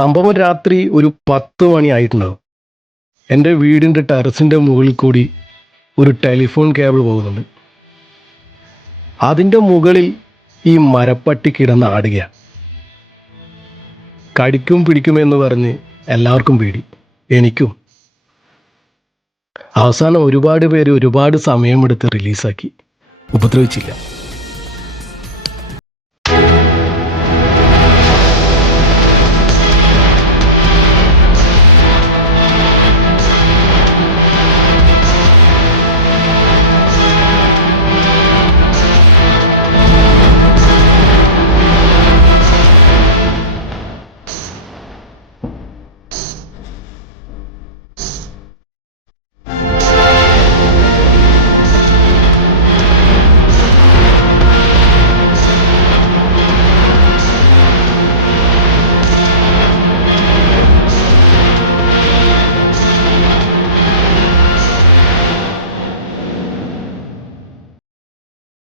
സംഭവം രാത്രി ഒരു 10 മണി ആയിട്ടുണ്ടാവും. എൻ്റെ വീടിൻ്റെ ടെറസിൻ്റെ മുകളിൽ കൂടി ഒരു ടെലിഫോൺ കേബിൾ പോകുന്നുണ്ട്. അതിൻ്റെ മുകളിൽ ഈ മരപ്പട്ടി കിടന്ന് ആടുകയാണ്. കടിക്കും പിടിക്കുമെന്ന് പറഞ്ഞ് എല്ലാവർക്കും പേടി, എനിക്കും. അവസാനം ഒരുപാട് പേര് ഒരുപാട് സമയമെടുത്ത് റിലീസാക്കി, ഉപദ്രവിച്ചില്ല.